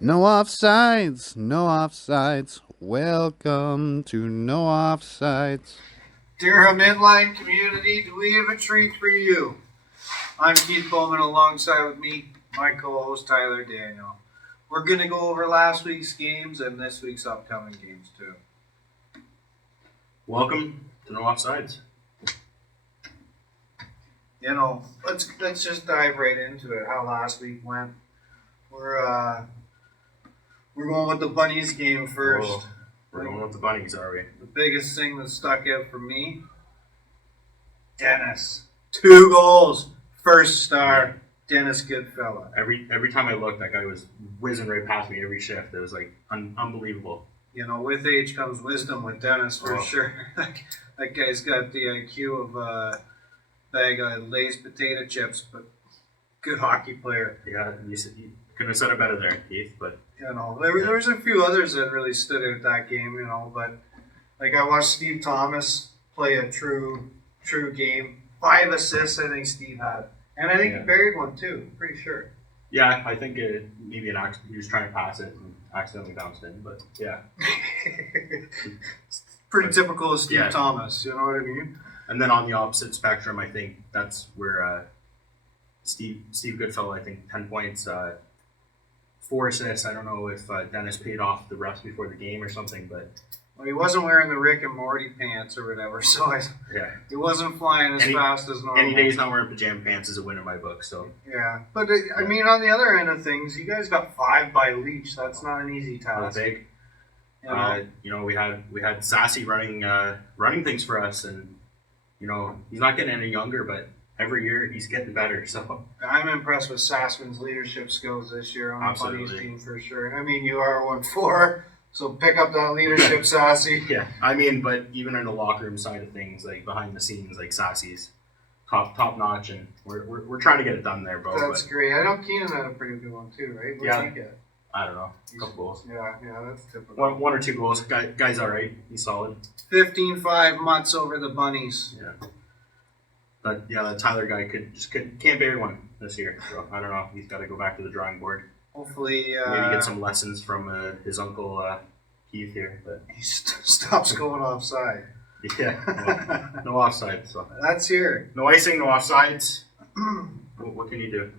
No offsides, no offsides. Welcome to no offsides. Durham Inline community, do we have a treat for you? I'm Keith Bowman alongside with me, my co-host Tyler Daniel. We're going to go over last week's games and this week's upcoming games too. Welcome to No Offsides. Let's just dive right into it. How last week went. We're going with the Bunnies game first. Oh, we're going with the Bunnies, are we? The biggest thing that stuck out for me, Dennis. 2 goals, first star, Dennis Goodfella. Every time I looked, that guy was whizzing right past me every shift. It was like unbelievable. With age comes wisdom with Dennis for Oh. sure. That guy's got the IQ of a bag of Lay's potato chips, but good hockey player. Yeah, you couldn't have said it better there, Keith. But There was a few others that really stood out that game, but like I watched Steve Thomas play a true game. 5 assists, I think Steve had. And I think he buried one too, pretty sure. yeah, I think maybe he was trying to pass it and accidentally bounced in. But yeah, Pretty typical of Steve Yeah. Thomas, you know what I mean? and then on the opposite spectrum, I think that's where Steve Goodfellow, I think 10 points, 4 assists. I don't know if Dennis paid off the refs before the game or something, but Well, he wasn't wearing the Rick and Morty pants or whatever, so yeah. he wasn't flying as fast as normal. Any day he's not wearing pajama pants is a win in my book. So Yeah, but I mean, on the other end of things, you guys got 5 by Leach. That's not an easy not task. big. You know? We had Sassy running things for us, and he's not getting any younger, but every year he's getting better. So I'm impressed with Sassman's leadership skills this year on the Bunnies Absolutely. team for sure. I mean, you are 1-4, so pick up that leadership, Sassy. yeah, I mean, but even in the locker room side of things, like behind the scenes, like Sassy's top notch, and we're trying to get it done there, bro. That's But great. I know Keenan had a pretty good one too, right? What'd Yeah. he get? I don't know, a couple goals, Yeah, that's typical. one or two goals. Guy's all right. He's solid. 15-5 Mutts over the Bunnies. Yeah. But yeah, that Tyler guy can't bury one this year. So I don't know. He's got to go back to the drawing board. Hopefully, Maybe get some lessons from his uncle Keith here. But he stops going offside. yeah, well, no offside. So That's here. no icing, no offsides. What can you do?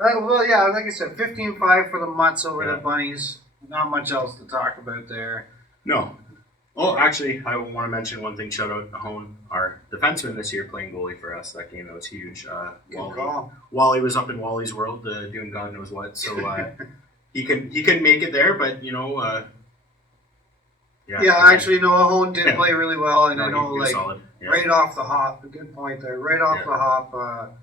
Well, yeah, like I said, 15-5 for the Mutts over Yeah. the Bunnies. Not much else to talk about there. No. Oh, actually, I want to mention one thing. Shout out to Hone, our defenseman this year, playing goalie for us. That game that was huge. Good call. Wally was up in Wally's world doing God knows what. So he can make it there, but Actually, Noah Hone did Yeah. play really well, and No, I know, he was like, solid. Yeah. right off the hop, a good point there. Right off Yeah. the hop,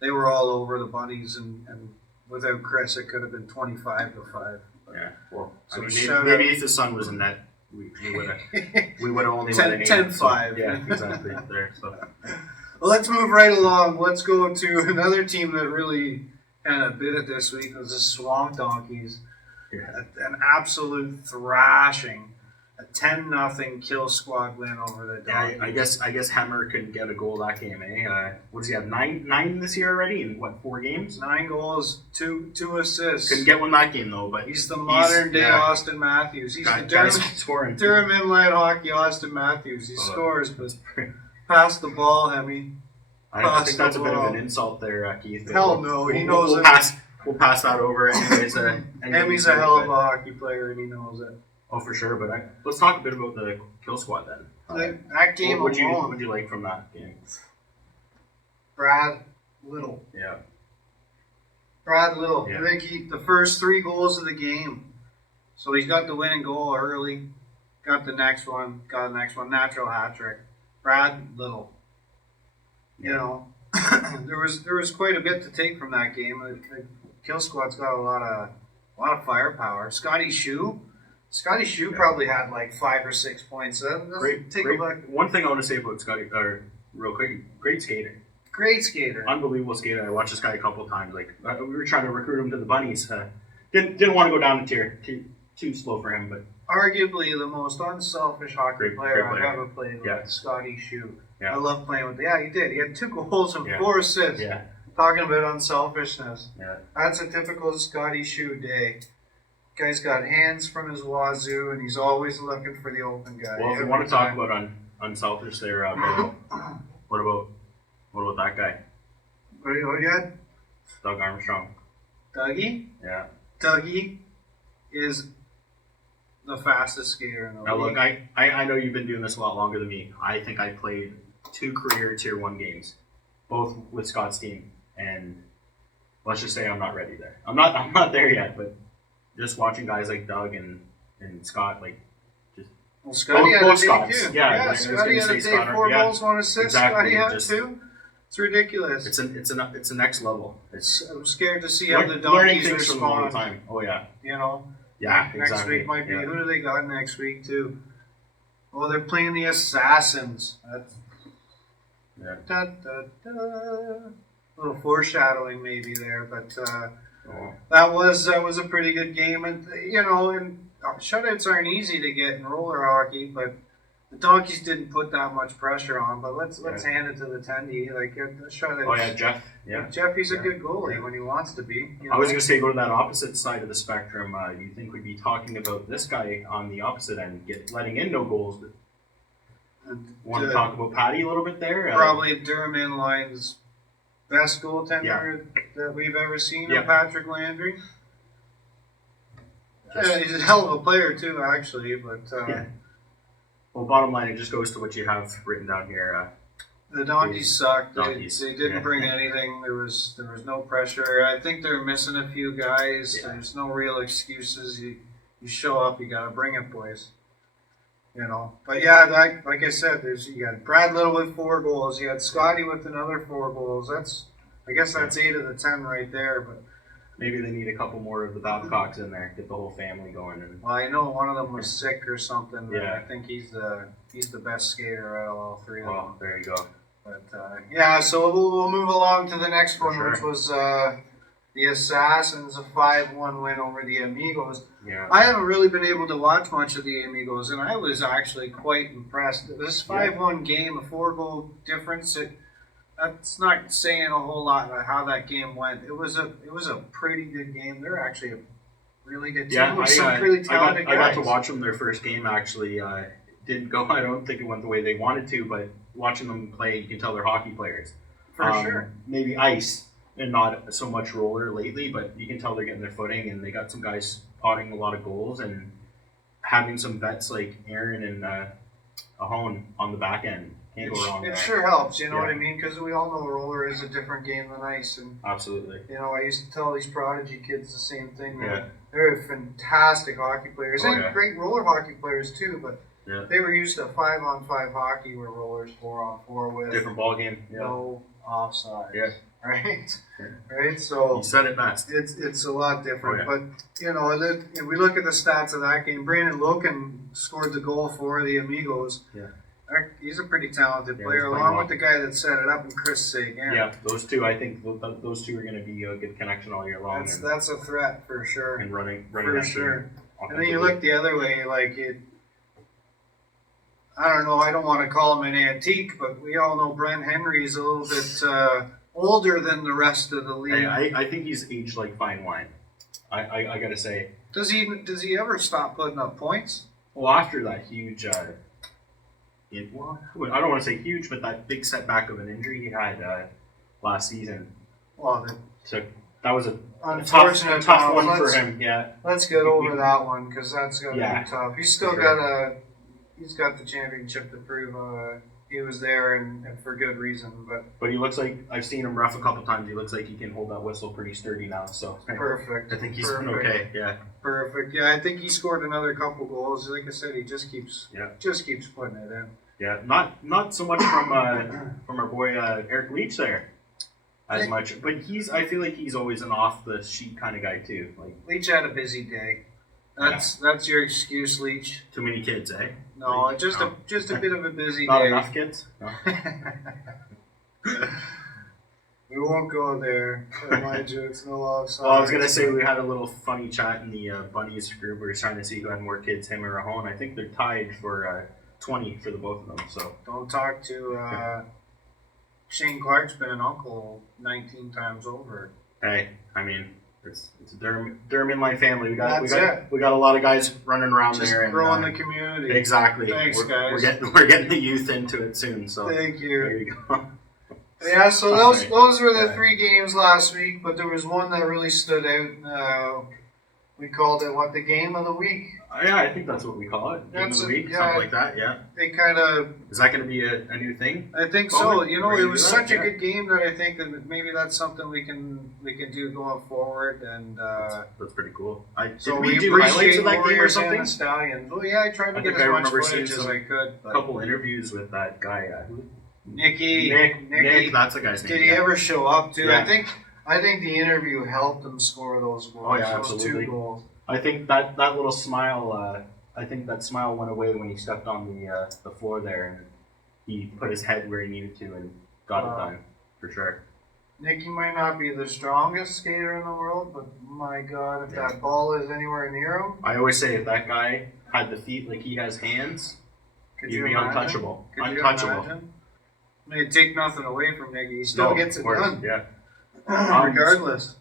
they were all over the Bunnies, and without Chris, it could have been 25-5. Yeah. Well, So I mean, shout maybe out- if the sun was in net, we would have only 10 let it 10-5. Yeah, exactly. There. So Well, let's move right along. Let's go to another team that really kind of bit it this week. It was the Swamp Donkeys. yeah. An absolute thrashing. A 10-0 kill squad win over the Yeah, Donkeys. I guess Hemmer couldn't get a goal that game, eh? What does he have? Nine this year already in what 4 games? 9 goals, two assists. Couldn't get one that game though, but He's the modern day yeah. Austin Matthews. He's the Guys Durham, scoring. Durham Inline Hockey Austin Matthews. He Oh. scores, but pass the ball, Hemi. I think that's a bit of an insult there, Keith. but Hell no, he knows we'll it. We'll pass that over anyways. Hemi's a hell of a hockey player, and he knows it. Oh, for sure. But let's talk a bit about the kill squad then. That game What alone, would you like from that game? Brad Little. Yeah. Brad Little. Yeah. I think the first 3 goals of the game. So he's got the winning goal early. Got the next one. Natural hat trick. Brad Little. There was quite a bit to take from that game. The kill squad's got a lot of firepower. Scotty Shue probably had like 5 or 6 points. Take a look. One thing I want to say about Scotty, real quick, great skater. Great skater. Unbelievable skater. I watched this guy a couple times. Like we were trying to recruit him to the Bunnies. Didn't want to go down the tier. Too slow for him, but Arguably the most unselfish hockey Great player player. I've ever played with. Yeah. Scotty Shue. Yeah. I love playing with him. Yeah, he did. He had 2 goals and Yeah. 4 assists. yeah, Talking about unselfishness. yeah. That's a typical Scotty Shue day. Guy's got hands from his wazoo, and he's always looking for the open guy. Well, if you want to talk about unselfish there, Bill, what about that guy? What you got? Doug Armstrong. Dougie? Yeah. Dougie is the fastest skater in the Now league. look, I know you've been doing this a lot longer than me. I think I played 2 career Tier 1 games, both with Scott's team, and let's just say I'm not ready there. I'm not there yet, but just watching guys like Doug and Scott, like, just Well, Scotty had a both day Scotts. too. Yeah, I Yeah, was Scotty gonna had a say day, Scott, 4 yeah, goals, 1 assist. exactly, Scotty had just- two. It's ridiculous. it's a next level. It's I'm scared to see how the learning donkeys things from a long respond. time. Oh yeah, You know, yeah, next exactly. week might be. Yeah. Who do they got next week too? Well, they're playing the Assassins. That's Yeah. da, da, da. Little foreshadowing maybe there, but Oh. that was a pretty good game, and and shutouts aren't easy to get in roller hockey, but the Donkeys didn't put that much pressure on. But let's hand it to the Tendy. Like the shutouts. Oh yeah, Jeff. Yeah. Jeffy's a Yeah. good goalie Yeah. when he wants to be. I was gonna say go to that opposite side of the spectrum. You think we'd be talking about this guy on the opposite end, letting in no goals? But want to talk about Patty a little bit there? Probably Durham Inline's best goaltender that we've ever seen, Yeah. Patrick Landry. He's a hell of a player too, actually. But Yeah. Well, bottom line, it just goes to what you have written down here. the Donkeys sucked. Donkeys, They didn't yeah. bring anything. There was no pressure. I think they're missing a few guys. Yeah. There's no real excuses. You show up, you got to bring it, boys. But yeah, like I said, you got Brad Little with 4 goals. You had Scotty with another 4 goals. I guess that's 8 of the 10 right there. But Maybe they need a couple more of the Babcocks in there, get the whole family going. And well, I know one of them was sick or something. But Yeah. I think he's the best skater out of all 3 of them. well, there you go. But yeah, so we'll move along to the next one, Sure. which was the Assassins, a 5-1 win over the Amigos. Yeah. I haven't really been able to watch much of the Amigos, and I was actually quite impressed. This 5-1 game, a 4-goal difference, that's not saying a whole lot about how that game went. It was a pretty good game. They're actually a really good team Yeah, with some really talented I got guys. to watch them their first game actually. Didn't go. I don't think it went the way they wanted to, but watching them play, you can tell they're hockey players. For sure. Maybe ice and not so much roller lately, but you can tell they're getting their footing, and they got some guys potting a lot of goals and having some vets like Aaron and Ahone on the back end. Can't go wrong It there. sure helps, you know what Yeah. I mean? Because we all know roller is a different game than ice, and Absolutely. I used to tell these prodigy kids the same thing. Yeah. They're fantastic hockey players, Oh, and yeah. great roller hockey players too. But Yeah. they were used to 5-on-5 hockey where rollers 4-on-4 with Different ball game. Yeah. no offside. Yeah. Right. Yeah. Right. So You said it best. it's a lot different. Oh, yeah. But if we look at the stats of that game, Brandon Loken scored the goal for the Amigos. Yeah. He's a pretty talented Yeah, player, he's playing along well. with the guy that set it up, and Chris Sagan. Yeah, those two. I think those two are going to be a good connection all year long. That's a threat for sure. and running For that sure. team And then you offensively. look the other way, like I don't know, I don't want to call him an antique, but we all know Brent Henry's a little bit older than the rest of the league. I think he's aged like fine wine. I gotta say. Does he ever stop putting up points? Well, after that huge, I don't want to say huge, but that big setback of an injury he had last season. Well, That was a unfortunate tough one for let's- him. Yeah, Let's get over that one because that's gonna Yeah, be tough. He's still for he's got the championship to prove. He was there and for good reason. but he looks like I've seen him rough a couple times. He looks like he can hold that whistle pretty sturdy now. So Perfect. I think he's been Perfect. okay. Yeah, Perfect. Yeah, I think he scored another couple goals. Like I said, he just keeps putting it in. yeah. Not so much from our boy Eric Leach there. As much, but I feel like he's always an off the sheet kind of guy too. Like Leach had a busy day. That's your excuse, Leach. too many kids, eh? No, Like, just a bit of a busy Not day. enough kids. No. We won't go there. My jokes, no offside. Well, I was gonna say we had a little funny chat in the Bunnies group. We were trying to see who had more kids, him or Rahon. I think they're tied for 20 for the both of them. So Don't talk to Shane Clark's been an uncle 19 times over. hey, I mean, It's a Durham inline family. We got a lot of guys running around Just there and growing the community. exactly. Thanks, guys. We're getting the youth into it soon. So thank you. There you go. Yeah, so those were the Yeah. 3 games last week, but there was one that really stood out. We called it the game of the week. Yeah, I think that's what we call it. Game of the week, something like that. Yeah. They kind of. Is that going to be a new thing? I think so. It was such a Yeah. good game that I think that maybe that's something we can do going forward. And that's pretty cool. so did we do highlights appreciate of that game or Warriors and something? the Stallions. Oh yeah, I tried to I get think as I much remember footage seeing as I could. A But couple interviews with that guy. Nicky, Nick, that's the guy's name. did he yeah. ever show up too? Yeah. I think the interview helped him score those goals. Oh, yeah, those absolutely. 2 goals. I think that little smile. I think that smile went away when he stepped on the floor there and he put his head where he needed to and got it done for sure. Nicky might not be the strongest skater in the world, but my God, if that ball is anywhere near him, I always say if that guy had the feet like he has hands, he'd be untouchable. Could you imagine? I mean, take nothing away from Nicky. He still gets it done. Yeah. Regardless.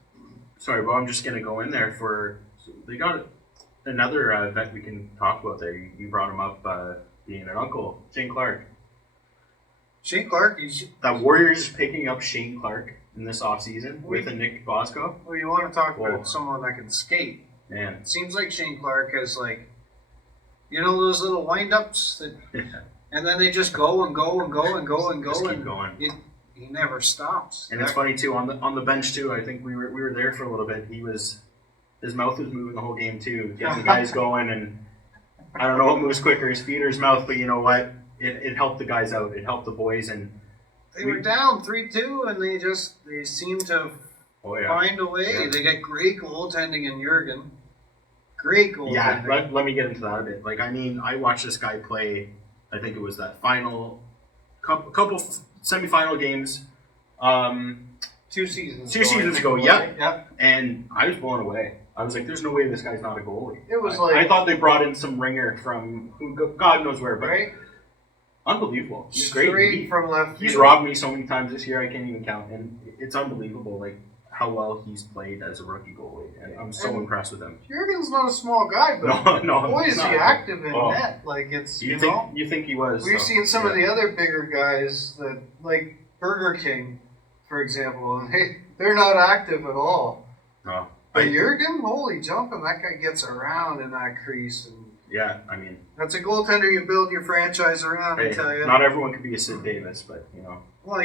Sorry, but I'm just gonna go in there for. So they got another vet we can talk about there. You brought him up being an uncle, Shane Clark. Shane Clark, That Warriors picking up Shane Clark in this offseason with a Nick Bosco. Well, you want to talk about someone that can skate. Man. It seems like Shane Clark has those little wind-ups that, and then they just go and go and go and go and go Just and keep going. He never stops. And it's funny too on the bench too. I think we were there for a little bit. His mouth was moving the whole game too, getting the guys going, and I don't know what moves quicker, his feet or his mouth, but you know what? It helped the guys out. It helped the boys, and they were down 3-2, and they seemed to find a way. Yeah. They got great goaltending in Jurgen. Great goaltending. Yeah, let me get into that a bit. I watched this guy play. I think it was that final couple semifinal games. 2 seasons. Two seasons ago, yeah. yeah. And I was blown away. I was like, "There's no way this guy's not a goalie." It was I thought they brought in some ringer from God knows where, but unbelievable. He's Straight great. from left field. He's robbed me so many times this year I can't even count, and it's unbelievable. Like how well he's played as a rookie goalie, and I'm so impressed with him. Jurgen's not a small guy, but boy is he active in net. Like it's you think he was? We've seen some of the other bigger guys that like Burger King, for example, and they're not active at all. No. But Jurgen, holy jumping, that guy gets around in that crease. And yeah, I mean. That's a goaltender you build your franchise around, I tell you. Not everyone can be a Sid Davis, but, Well,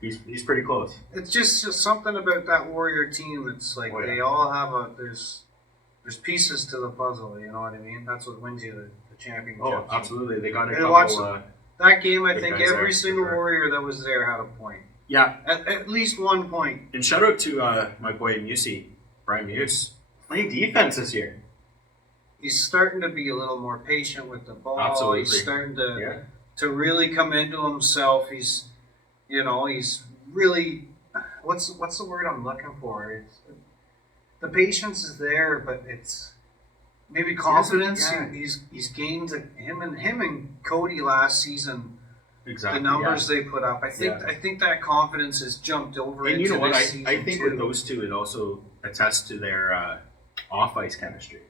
he's pretty close. It's just something about that Warrior team. It's like they all have there's pieces to the puzzle, you know what I mean? That's what wins you the championship. Oh, absolutely. They got a couple. That game, I think every single Warrior that was there had a point. Yeah. At least 1 point. And shout out to my boy Musey, Brian Muse, playing defense this year. He's starting to be a little more patient with the ball. Absolutely. He's starting to really come into himself. He's really what's the word I'm looking for? The patience is there, but it's maybe confidence. He's gained him and Cody last season. Exactly. The numbers they put up, I think that confidence has jumped over. And into you know what? this I think season with too. those two, it also attests to their off-ice chemistry.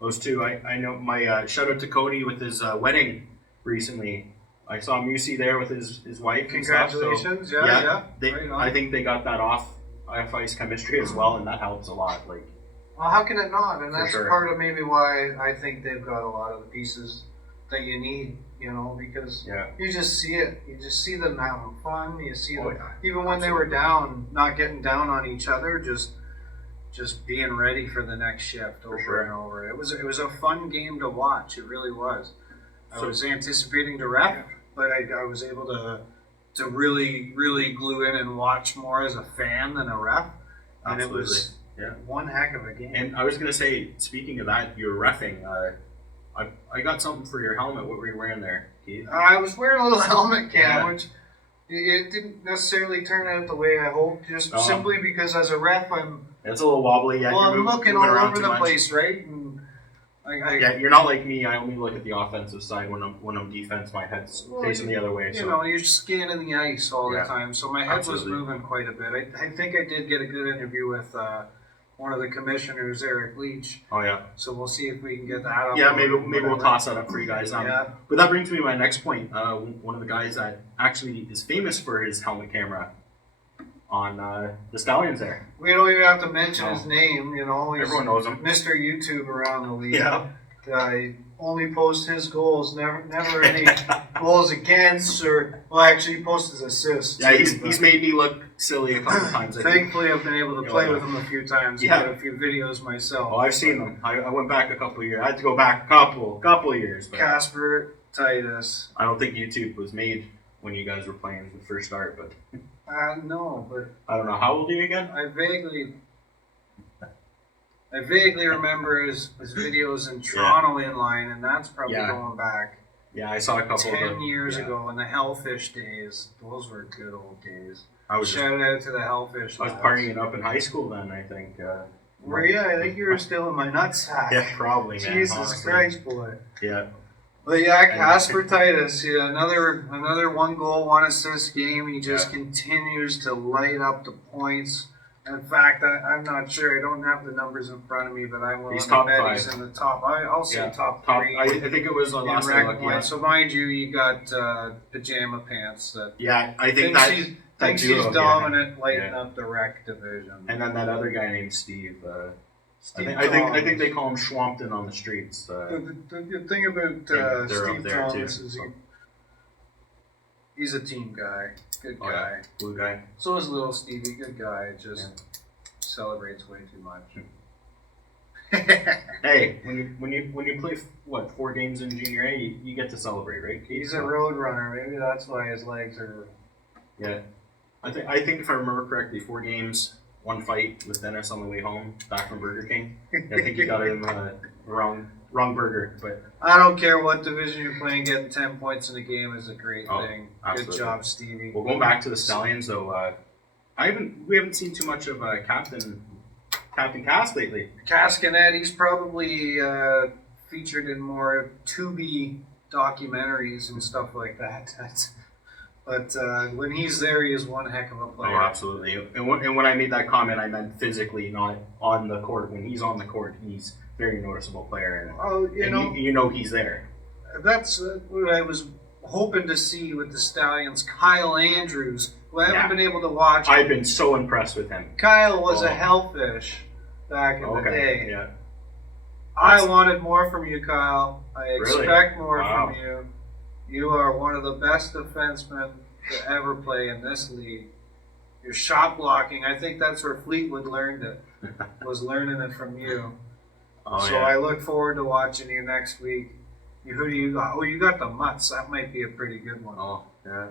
Those two, I know. My shout out to Cody with his wedding recently. I saw Musey there with his wife. Congratulations! And stuff, so, Right on. I think they got that off-ice chemistry as well, and that helps a lot. Like, well, how can it not? And that's sure. part of maybe why I think they've got a lot of the pieces that you need. Because you just see it. You just see them having fun. You see them, even when they were down, not getting down on each other, just being ready for the next shift over and over. It was a fun game to watch. It really was. I was anticipating to ref, but I was able to really, really glue in and watch more as a fan than a ref. And it was one heck of a game. And I was going to say, speaking of that, you were reffing. I got something for your helmet. What were you wearing there, Keith? I was wearing a little helmet cam, which it didn't necessarily turn out the way I hoped, just simply because as a ref, it's a little wobbly. I'm looking all over the place, right? And you're not like me. I only look at the offensive side when I'm defense. My head's facing the other way. You're scanning the ice all the time, so my head was moving quite a bit. I think I did get a good interview with one of the commissioners, Eric Leach. Oh yeah. So we'll see if we can get that up. Yeah, maybe we'll toss that up for you guys. Yeah. But that brings me to my next point. One of the guys that actually is famous for his helmet camera on the Stallions there. We don't even have to mention his name, you know. He's Everyone knows him. Mr. YouTube around the league. Yeah. He only posts his goals, never any goals against, or well, actually he posts his assists. Yeah, too, he's made me look silly a couple times. I think. Thankfully, I've been able to play with him a few times. Yeah. And get a few videos myself. Oh, I've seen them. I went back a couple of years. I had to go back a couple of years. But Casper Titus. I don't think YouTube was made when you guys were playing the first start, but No, but I don't know. How old are you again? I vaguely remember his videos in Toronto inline, and that's probably Yeah. going back Yeah, I saw a couple 10 of them. years ago in the Hellfish days. Those were good old days. I was Shout out to the Hellfish. I was lads. partying up in high school then, I think. Were you? I think you were still in my nutsack. Yeah, probably, man. Jesus honestly. Christ, boy. Yeah. But yeah, Casper Titus, yeah, another 1 goal, 1 assist game. He just continues to light up the points. In fact, I'm not sure. I don't have the numbers in front of me, but I'm willing He's to top bet 5. he's in the top. I'll say top Top. 3. I think it was on in last rec time. points. So mind you, you got pajama pants that Yeah, I think that. thinks duo, he's yeah. dominant, lighting Yeah. up the rec division. And then that other guy named Steve. Steve I think Thomas. they call him Schwampton on the streets. The good thing about they're up Steve there, Thomas too, is so. he's a team guy. Good Oh, guy. yeah. Blue guy. So is little Stevie. Good guy. Just celebrates way too much. Hey, when you play 4 games in junior A, you get to celebrate, right? He's a road runner. Maybe that's why his legs are. Yeah, I think if I remember correctly, 4 games, 1 fight with Dennis on the way home back from Burger King. I think you got him wrong burger, but I don't care what division you're playing. Getting 10 points in a game is a great thing. Absolutely. Good job, Stevie. well, going back to the Stallions though, we haven't seen too much of Captain Cass lately. Cascanet, he's probably featured in more Tubi documentaries and stuff like that. But when he's there, he is one heck of a player. Oh, absolutely. And when I made that comment, I meant physically, not on the court. When he's on the court, he's a very noticeable player, and, Oh, you know he's there. That's what I was hoping to see with the Stallions. Kyle Andrews, who I haven't been able to watch. I've been so impressed with him. Kyle was a hellfish back in the day. Yeah. I wanted more from you, Kyle. I Really? expect more Wow. from you. You are one of the best defensemen to ever play in this league. Your shot blocking, I think that's where Fleetwood learned it. Was learning it from you. Oh, So yeah. I look forward to watching you next week. Who do you got? Oh, you got the Mutts. That might be a pretty good one. Oh, yeah.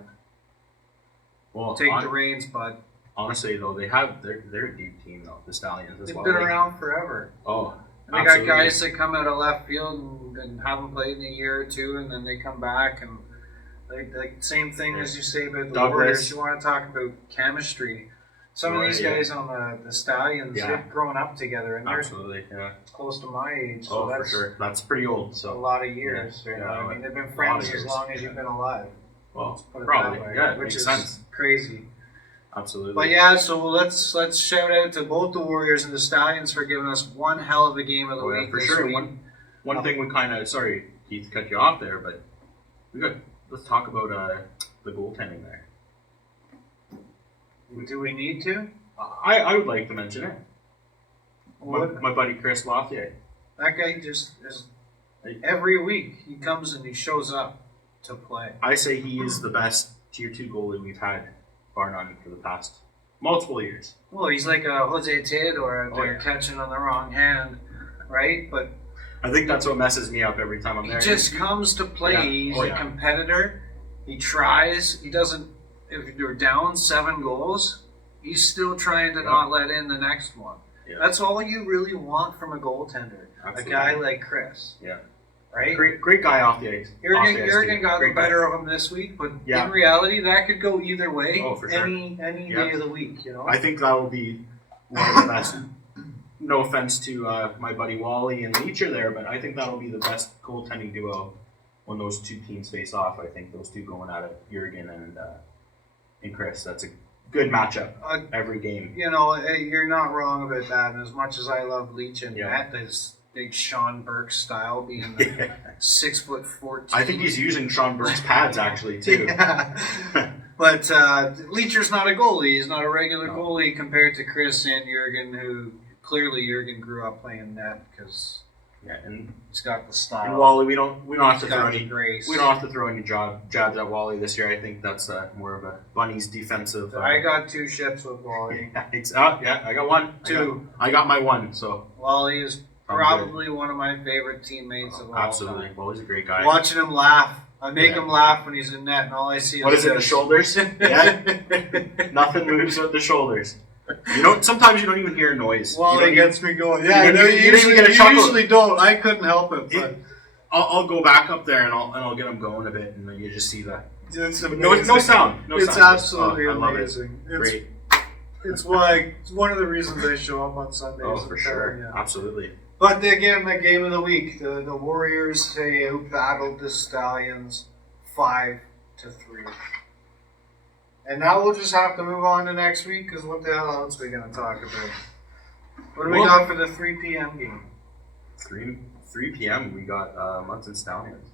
Well, Take the reins, bud. honestly though, they're a deep team though. The Stallions as They've well. been Like, around forever. Oh, And they got guys that come out of left field and haven't played in a year or two, and then they come back and like same thing as you say about the Douglas. Warriors. You want to talk about chemistry. Some of these Yeah. guys on the Stallions, Yeah. they've grown up together, and they're Absolutely, yeah. close to my age. So Oh, for that's sure. That's pretty old. a So, lot of years. Yeah. You know? Yeah, I mean, they've been lot friends of as years. long as you've been alive. well, Put it probably, that way, yeah, it which makes is sense. crazy. Absolutely. But yeah, so let's shout out to both the Warriors and the Stallions for giving us one hell of a game of the Oh, yeah, week for this sure. week. One thing we kind of sorry, Keith, to cut you off there, but let's talk about the goaltending there. Do we need to? I would like to mention it. What? My buddy Chris Lafayette. That guy just is every week he comes and he shows up to play. I say he is the best tier 2 goalie we've had, bar none, for the past multiple years. Well, he's like a Jose Theodore out there catching on the wrong hand, right? But I think that's what messes me up every time I'm he there. just comes to play. Yeah. He's Oh, a yeah. competitor. He tries. He doesn't. If you're down 7 goals, he's still trying to not let in the next one. Yeah. That's all you really want from a goaltender. Absolutely. A guy like Chris. Yeah. Right? Great guy off the ice. Jurgen got the Great guy. better of him this week, but Yeah. in reality, that could go either way. Oh, for sure. Any Yeah. day of the week, you know. I think that will be one of the best. No offense to my buddy Wally and Leacher there, but I think that'll be the best goaltending duo when those two teams face off. I think those two going at it, Jurgen and Chris. That's a good matchup every game. You know, you're not wrong about that. And as much as I love Leach and Yeah. Matt, there's big Sean Burke style being the 6'14". I think he's using Sean Burke's pads actually too. Yeah. But Leacher's not a goalie. He's not a regular goalie compared to Chris and Jurgen, who clearly Jurgen grew up playing net because and he's got the style. And Wally, we don't have to He's throw got the any grace. we don't have to throw any jabs at Wally this year. I think that's more of a Bunnies defensive. I got 2 ships with Wally. I got one. 2. I got my one. So Wally is probably one of my favorite teammates of all absolutely. time. Wally's a great guy. Watching him laugh. I make him laugh when he's in net, and all I see is What is it? The shoulders? Yeah. Nothing moves with the shoulders. You don't. Sometimes you don't even hear noise. Wally gets me going. Yeah, you I know don't even get a you chuckle. usually don't. I couldn't help it, but I'll go back up there and I'll get him going a bit, and then you just see that. it's No sound. No it's sound. absolutely I love amazing. it. Great. It's one of the reasons I show up on Sundays. Oh, for sure. Yeah. Absolutely. But again, the game of the week, the Warriors, they battled the Stallions 5-3. And now we'll just have to move on to next week, because what the hell else are we going to talk about? What do we got for the 3 p.m. game? 3 p.m. We got Munson Stallions.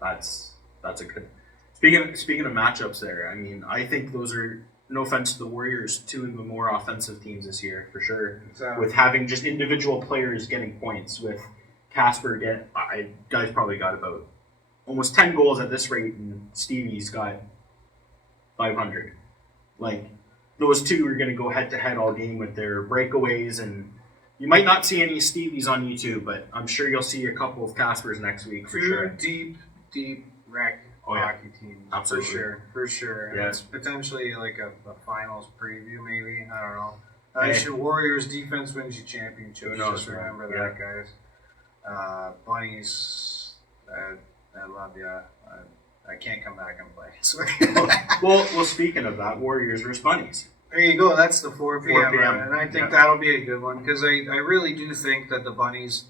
That's a good. Speaking of matchups, there. I mean, I think those are, no offense to the Warriors, 2 of the more offensive teams this year for sure. Exactly. With having just individual players getting points. With Casper guys probably got about almost 10 goals at this rate, and Stevie's got 500. Like, those 2 are going to go head to head all game with their breakaways, and you might not see any Stevies on YouTube, but I'm sure you'll see a couple of Caspers next week for sure. Deep rec hockey teams. Absolutely. For sure. Yeah. It's potentially like a finals preview, maybe. I don't know. Warriors defense wins you championships. Who knows, Just remember man. that, guys. Bunnies, I love you. I can't come back and play. Sorry. well, speaking of that, Warriors versus Bunnies. There you go. That's the 4 p.m. 4 p.m. And I think that'll be a good one, because I really do think that the Bunnies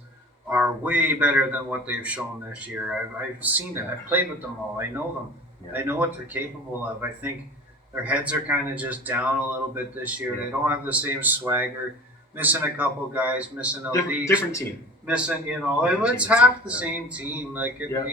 are way better than what they've shown this year. I've seen it. I've played with them all. I know them. Yeah. I know what they're capable of. I think their heads are kind of just down a little bit this year. Yeah. They don't have the same swagger. Missing a couple guys. Missing a league. Different team. Missing, Different it's team, half the yeah. same team. Yeah.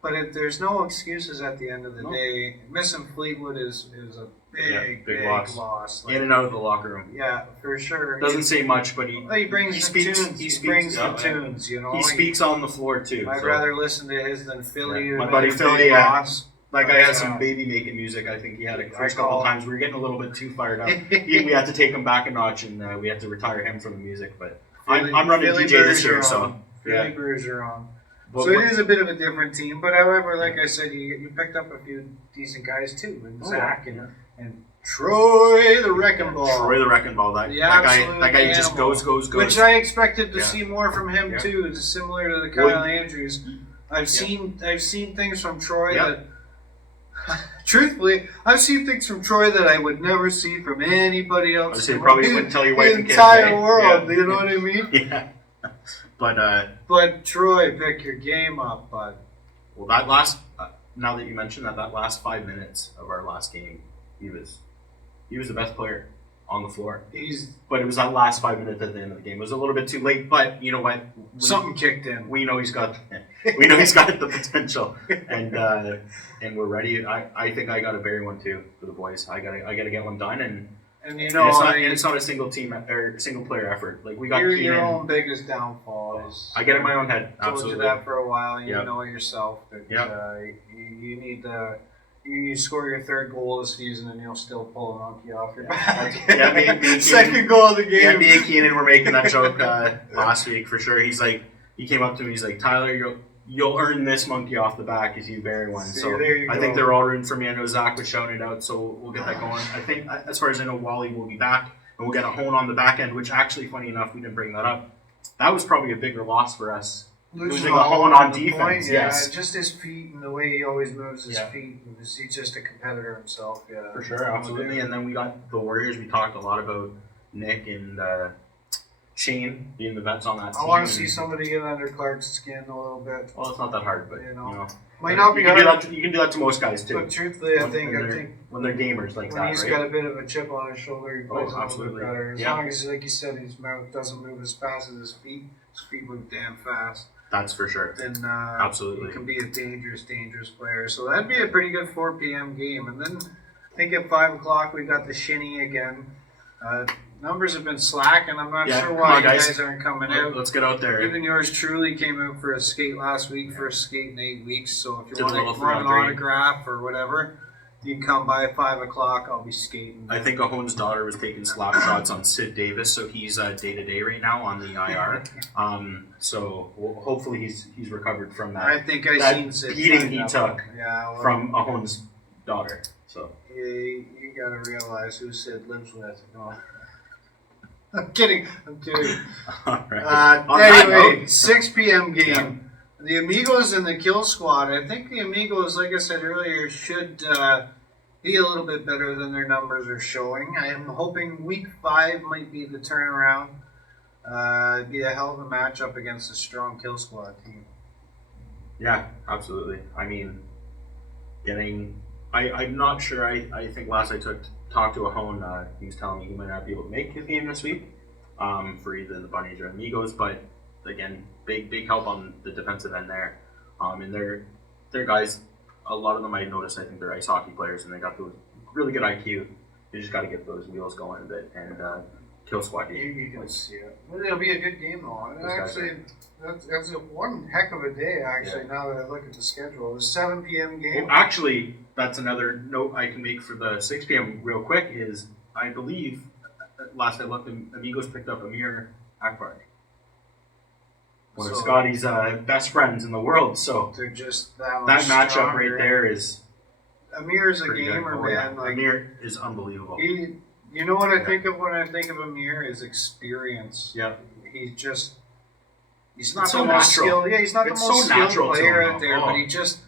But there's no excuses at the end of the day. Missing Fleetwood is a big loss. In and out of the locker room. Yeah, for sure. Doesn't say much, but he brings the speaks. tunes. He brings the tunes. He speaks on the floor too. I'd rather listen to his than Philly. My buddy Philly, Ross. That guy has some baby making music. I think he had it first couple times. We were getting a little bit too fired up. We had to take him back a notch, and we had to retire him from the music. But I'm running Philly DJ this year, so Philly Bergeron. But So it is a bit of a different team, but however, like I said, you picked up a few decent guys too, and Zach and Troy the Wrecking Ball. Troy the Wrecking Ball. That guy just goes. Which I expected to see more from him too. It's similar to the Kyle Andrews. I've seen things from Troy that. Truthfully, I've seen things from Troy that I would never see from anybody else. I would say probably wouldn't tell your wife and the kids. entire world. You know what I mean? Yeah. But Troy, pick your game up, bud. Well, that last now that you mentioned that last 5 minutes of our last game, he was the best player on the floor. But it was that last 5 minutes at the end of the game. It was a little bit too late, but you know what? Something kicked in. We know he's got the potential, and we're ready. I think I got to bury one too for the boys. I gotta get one done, and it's not a single team or single player effort. Like we got your own biggest downfall is. I get in my own head. I told Absolutely. you that for a while. You know it yourself. That, you need to. You score your 3rd goal of the season, and you'll still pull a monkey off your back. Me Second goal of the game. Yeah, me and Keenan were making that joke last week for sure. He came up to me. He's like, Tyler, you'll earn this monkey off the back if you bury one. So I think they're all rooting for me. I know Zach was shouting it out, so we'll get that going. I think, as far as I know, Wally will be back, and we'll get a hone on the back end, which actually, funny enough, we didn't bring that up. That was probably a bigger loss for us. Losing a hone on defense, yes. Just his feet and the way he always moves his feet. He's just a competitor himself, yeah. For sure, absolutely. And then we got the Warriors. We talked a lot about Nick and Shane being the vets on that team. I want to see somebody get under Clark's skin a little bit. Well, it's not that hard, but You know. Might not be you can hard. you can do that to most guys too. But truthfully, I think when they're gamers like when that, he's right? got a bit of a chip on his shoulder, he plays a little absolutely. bit better. As Yeah. long as, like you said, his mouth doesn't move as fast as his feet. His feet move damn fast. That's for sure. Then Absolutely. he can be a dangerous player. So that'd be a pretty good 4 p.m. game. And then I think at 5 o'clock we got the shinny again. Numbers have been slack, and I'm not sure why you guys aren't coming out. Let's get out there. Even yours truly came out for a skate last week, first skate in 8 weeks. So if you Did a want little to run an 3-on-3. autograph or whatever, you can come by at 5 o'clock. I'll be skating. I think Ahone's daughter was taking slap shots on Sid Davis, so he's day to day right now on the IR. So hopefully he's recovered from that. I think I that seen Sid beating he up. took Yeah, well, from Ahone's daughter. So you gotta realize who Sid lives with. No. I'm kidding. all right. On that Anyway, note, 6 p.m. game. Yeah. The Amigos and the Kill Squad. I think the Amigos, like I said earlier, should be a little bit better than their numbers are showing. I am hoping week 5 might be the turnaround. It'd be a hell of a matchup against a strong Kill Squad team. Yeah, absolutely. I mean, I'm not sure. I think last I talked to Ahone, he was telling me he might not be able to make his game this week for either the Bunnies or Amigos, but again, big help on the defensive end there. And they're guys, a lot of them I noticed, I think they're ice hockey players, and they got those really good IQ. You just got to get those wheels going a bit, and Kill Squad. You can see it. It'll be a good game, though. Actually, that's one heck of a day, actually, now that I look at the schedule. The 7 p.m. game. Well, actually, that's another note I can make for the 6 p.m. real quick is, I believe, last I looked, Amigos picked up Amir Akbar. One of Scotty's best friends in the world, so they're just that matchup stronger. right there is Amir's a pretty gamer, good. man. Like, Amir is unbelievable. You know what I think of when I think of Amir is experience. Yeah. He's not so the most natural. skilled. Yeah, he's not It's the most so skilled natural to player him, out there, though. but he just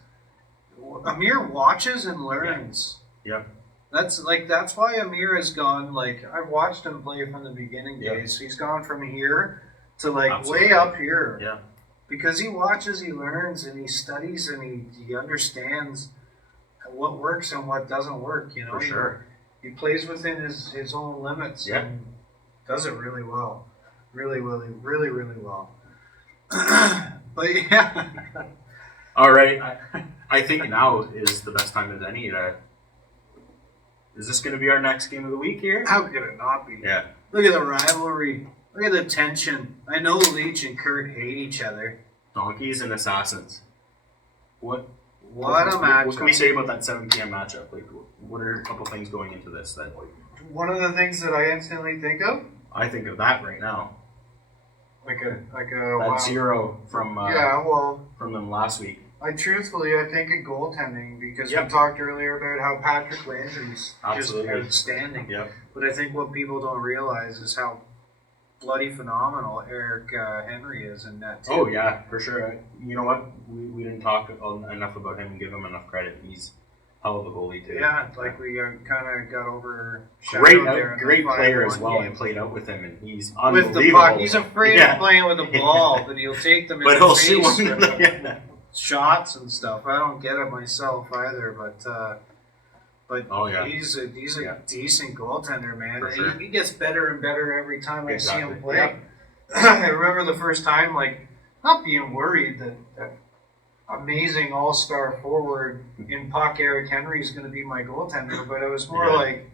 Amir watches and learns. Yeah. That's why Amir has gone, like, I've watched him play from the beginning days. He's gone from here to Absolutely. way up here. Yeah. Because he watches, he learns, and he studies, and he understands what works and what doesn't work. You know, For sure. He plays within his own limits and does it really well, really well. But yeah. All right. I think now is the best time as any to. Is this going to be our next game of the week here? How could it not be? Yeah. Look at the rivalry. Look at the tension. I know Leach and Kurt hate each other. Donkeys and Assassins. What a matchup. What can we say about that 7 p.m. matchup? Like, what are a couple things going into this that? One of the things that I instantly think of, I think of that right now. like a That 0 from from them last week. I think of goaltending because we talked earlier about how Patrick Landry's just outstanding. Yep. But I think what people don't realize is how bloody phenomenal Eric Henry is in that team. Oh yeah, for sure. You know what? We didn't talk enough about him and give him enough credit. He's a hell of a goalie too. Yeah, like we kind of got over. Great player as well. I played out with him, and he's unbelievable. With the puck, he's afraid of playing with the ball, but he'll take them in the face. Shoot one. Shots and stuff. I don't get it myself either, but he's a decent goaltender, man. For sure. He gets better and better every time I see him play. Yep. I remember the first time, like, not being worried that amazing all-star forward in puck Eric Henry is going to be my goaltender, but it was more like,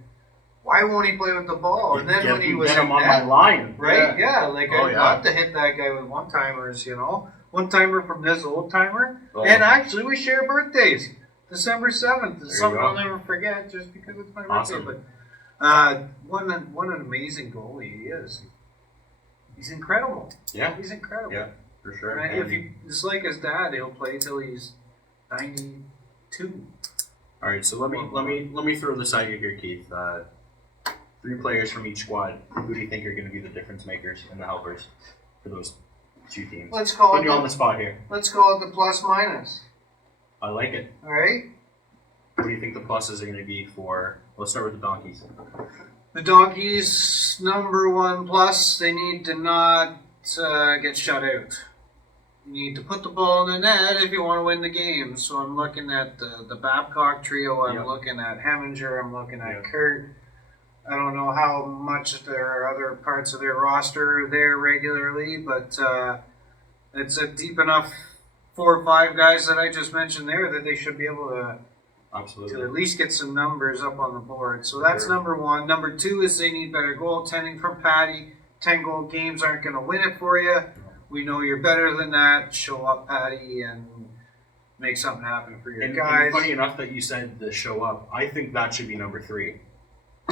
why won't he play with the ball? And then when he was on my line, right? Yeah, I'd love to hit that guy with one-timers, you know. One-timer from this old-timer. Oh. And actually, we share birthdays. December 7th is something I'll never forget just because it's my birthday. But what an amazing goalie he is. He's incredible. Yeah. He's incredible. Yeah, for sure. And if it's like his dad, he'll play till he's 92. All right, so let me throw this at you here, Keith. 3 players from each squad. Who do you think are going to be the difference makers and the helpers for those 2 teams? Let's call Put you on the spot here. Let's call it the plus minus. I like it. All right. What do you think the pluses are going to be for? Let's start with the Donkeys. The Donkeys' number one plus, they need to not get shut out. You need to put the ball in the net if you want to win the game. So I'm looking at the Babcock trio. I'm looking at Heminger. I'm looking at Kurt. I don't know how much there are other parts of their roster there regularly, but it's a deep enough 4 or 5 guys that I just mentioned there that they should be able to at least get some numbers up on the board. So that's number one. Number two is they need better goaltending from Patty. 10-goal games aren't going to win it for you. We know you're better than that. Show up, Patty, and make something happen for your guys. And funny enough that you said the show up. I think that should be number 3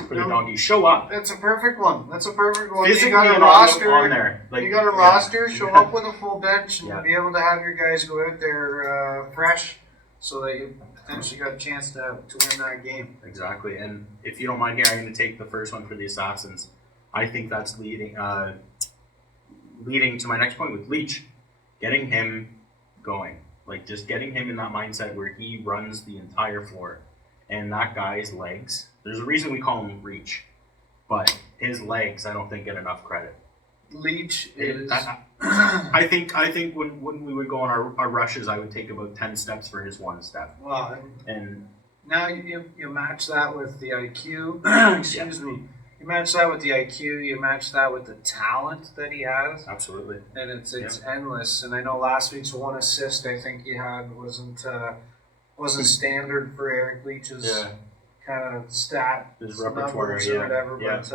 for the Donkeys. Show up. That's a perfect one. Physically you got a roster on there. You got a roster. Show up with a full bench and be able to have your guys go out there fresh, so that you potentially got a chance to win that game. Exactly. And if you don't mind here, I'm going to take the first one for the Assassins. I think that's leading to my next point with Leach. Getting him going. Like, just getting him in that mindset where he runs the entire floor. And that guy's legs, there's a reason we call him Reach. But his legs, I don't think, get enough credit. Leach is... I think when we would go on our rushes, I would take about 10 steps for his 1 step. Well, and now you match that with the IQ. Excuse me. You match that with the IQ. You match that with the talent that he has. Absolutely. And it's endless. And I know last week's 1 assist I think he had wasn't standard for Eric Leach's kind of stat, his repertoire, numbers or whatever. But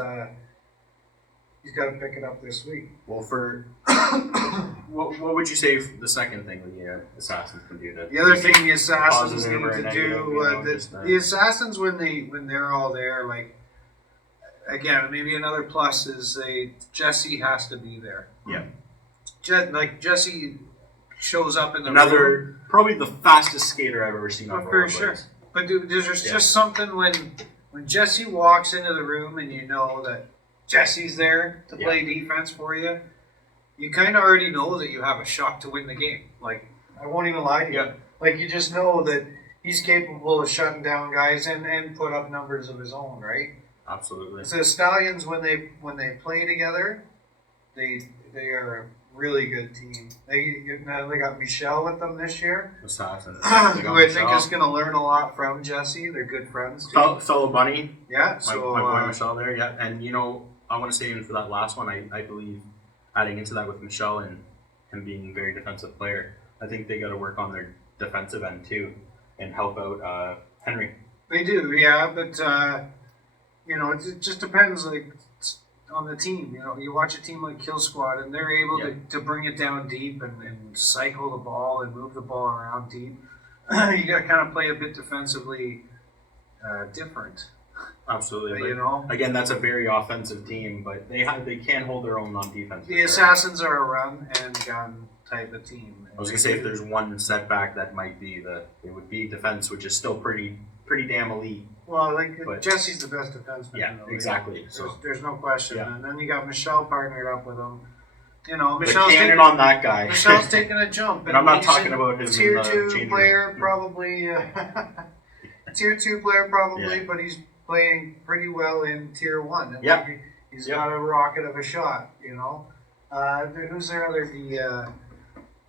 he's got to pick it up this week. Well, for what would you say the second thing the Assassins can do? The other thing the Assassins need to do, the Assassins when they're all there, like, again, maybe another plus is Jesse has to be there. Yeah. Jesse shows up in the room. Probably the fastest skater I've ever seen on for sure. But there's just something when Jesse walks into the room and you know that Jesse's there to play defense for you, you kind of already know that you have a shot to win the game. Like, I won't even lie to you. Like, you just know that he's capable of shutting down guys and put up numbers of his own, right? Absolutely. So the Stallions, when they play together, they are a really good team. They got Michelle with them this year, Assassins, who I think is going to learn a lot from Jesse. They're good friends too. Fellow Bunny. Yeah. My boy Michelle there. Yeah, and I want to say for that last one, I believe adding into that with Michelle and him being a very defensive player, I think they got to work on their defensive end too and help out Henry. They do, yeah, but it just depends on the team. You watch a team like Kill Squad and they're able to bring it down deep and cycle the ball and move the ball around deep. You got to kind of play a bit defensively different. Absolutely. But, again, that's a very offensive team, but they can hold their own on defense. The Assassins are a run and gun type of team. I was gonna say if there's one setback, that might be it would be defense, which is still pretty damn elite. Well, Jesse's the best defenseman. Yeah, in the league. exactly. There's no question. Yeah. And then you got Michelle partnered up with him. Michelle's cannon on that guy. Michelle's taking a jump, and I'm not talking about him. Tier 2 player, probably. Tier 2 player, probably, but he's playing pretty well in Tier 1. And he's got a rocket of a shot. Who's their other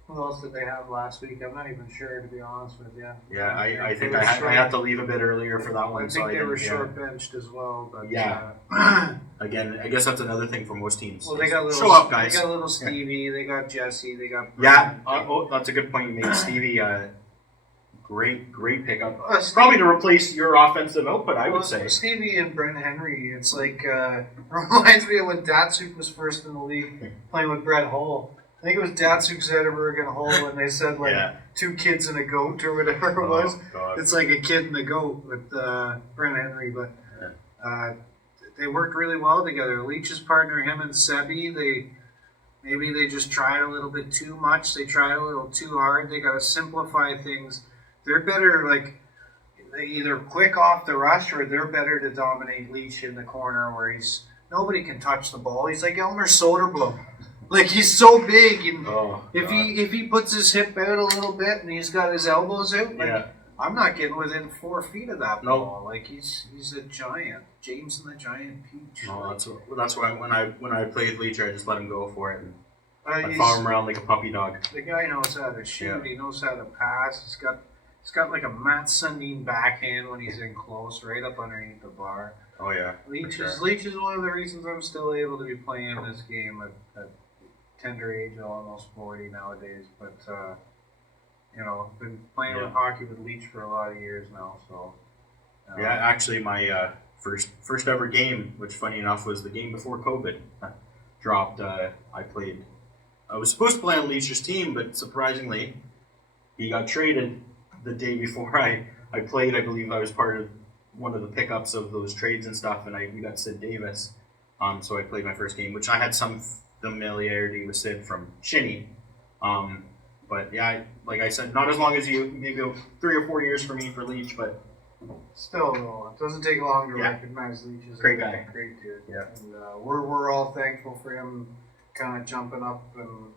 who else did they have last week? I'm not even sure, to be honest with you. Yeah, I think I had to leave a bit earlier for that one. I think they were short benched as well. But again, I guess that's another thing for most teams. Well, they got show up, guys. They got little Stevie. They got Jesse. They got that's a good point you made, Stevie. Great pickup. Probably to replace your offensive output, I would say. Stevie and Brent Henry. It's like reminds me of when Datsuk was first in the league playing with Brett Hull. I think it was Datsuk's Edinburgh and Hull when they said 2 kids and a goat or whatever it was. God. It's like a kid and a goat with Brent Henry, but they worked really well together. Leach's partner, him and Sebi, maybe they just tried a little bit too much. They tried a little too hard. They got to simplify things. They're better, they either quick off the rush or they're better to dominate Leach in the corner where nobody can touch the ball. He's like Elmer Soderblom. Like, he's so big, and if he puts his hip out a little bit and he's got his elbows out, I'm not getting within 4 feet of that No. ball. Like he's a giant. James and the Giant Peach. No, that's why when I played Leacher, I just let him go for it, and I He's, follow him around like a puppy dog. the guy knows how to shoot. Yeah. He knows how to pass. He's got like a Matt Sundin backhand when he's in close, right up underneath the bar. Oh yeah. Leach sure. is one of the reasons I'm still able to be playing this game at tender age, almost 40 nowadays. But I've been playing with hockey with Leach for a lot of years now. So Yeah, actually, my first ever game, which funny enough was the game before COVID dropped. I played. I was supposed to play on Leach's team, but surprisingly, he got traded the day before I played. I believe I was part of one of the pickups of those trades and stuff, and we got Sid Davis. So I played my first game, which I had some familiarity with Sid from Shinny. But yeah, like I said, not as long as you, maybe 3 or 4 years for me for Leach, but still, no, it doesn't take long to Yeah. recognize Leach as Great a guy. great dude. Yeah. And we're all thankful for him, kind of jumping up and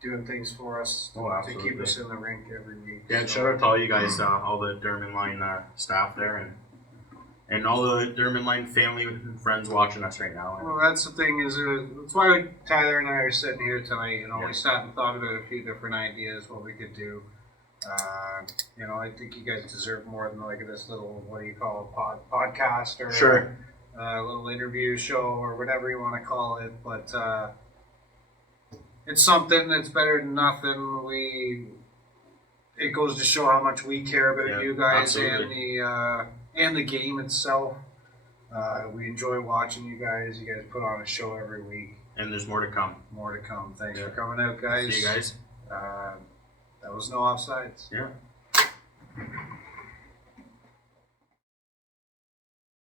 doing things for us Oh, to keep absolutely. us in the rink every week. yeah, So- shout out to all you guys, all the Dermond Line staff there, and all the Dermond Line family and friends watching us right now. Well, that's the thing is, that's why Tyler and I are sitting here tonight. Yeah. We sat and thought about a few different ideas what we could do. I think you guys deserve more than like this little, what do you call it, podcast or Sure. a little interview show or whatever you want to call it. But it's something that's better than nothing. It goes to show how much we care about Yeah, you guys absolutely. and the game itself. We enjoy watching you guys. You guys put on a show every week. And there's more to come. More to come. Thanks Yeah. for coming out, guys. See you guys. That was No Offsides. Yeah.